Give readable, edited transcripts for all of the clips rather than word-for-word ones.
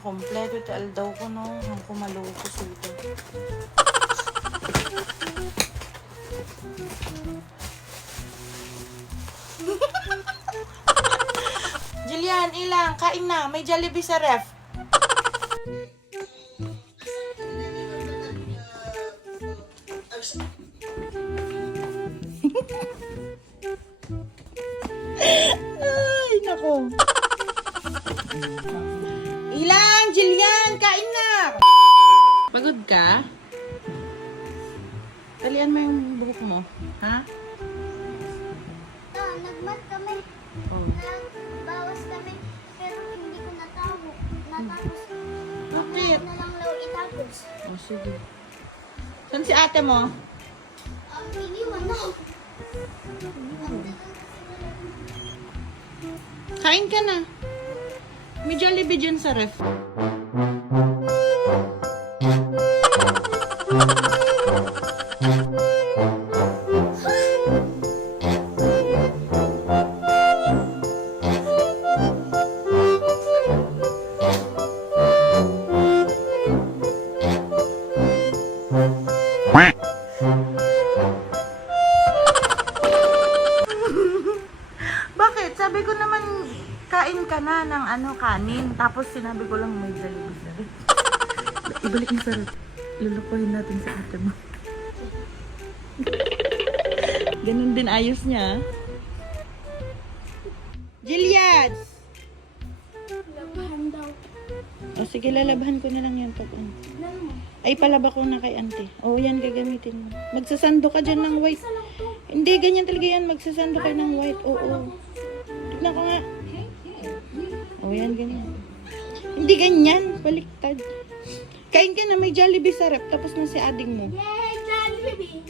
Kompleto ito aldaw ko no. Ang kumalo ko sudo. Jillian, ilang. Kain na. May Jollibee sa ref. Ay, nako. Ilang, Jillian, kain na! Pagod ka? Talian mo yung buhok mo, ha? Nagmat kami. Oh. Nagbawas kami. Pero hindi ko natapos. Bakit? Na lang daw itapos. Oh, sige. Saan si ate mo? Iniwan na. Kain ka na. May Jollibee dyan sa ref. Bakit? Sabi ko naman kain ka na ng kanin. Tapos sinabi ko lang may Jollibee sa ref. Ibalik mo sa ref. Lulukuhin natin sa ate mo. Ganun din ayos niya. Jillian! Labahan daw. O sige, lalabahan ko na lang yan pag ay, palaba ko na kay ante. O, yan gagamitin mo. Magsasando ka dyan ng white. Hindi, ganyan talaga yan. Magsasando ka ng white. Oo. Tignan ko nga. O, yan, ganyan. Hindi ganyan. Baliktad. Kain ka na, may Jollibee sa rep. Tapos na si ading mo. Yay, Jollibee!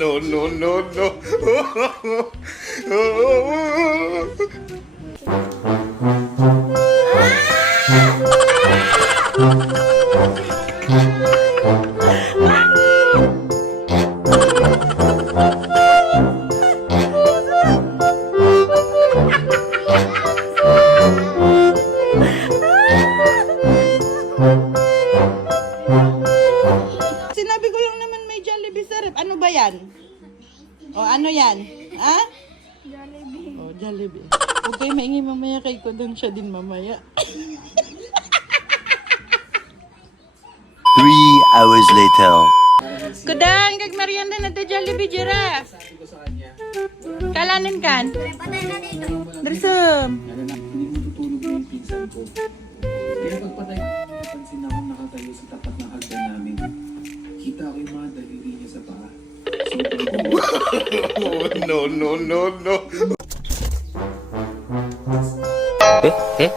No, no, no, no. Sinabi ko lang naman may Jollibee sa rep. Ano ba yan? O, ano yan? Ha? Jollibee. O, Jollibee. Huwag kayo maingay mamaya kay ko doon siya din mamaya. 3 hours later. Kudang, kag merienda na ta Jollibee jira. Kalanin kan? Patay na dito. Darsam. Hindi mo tutulog na yung pinsan ko. Kaya pagpatay, napansin akong nakatayo sa tapat ng hagdan namin. Kita ko yung mga daliri niya sa paa. No, no, no, no. Eh?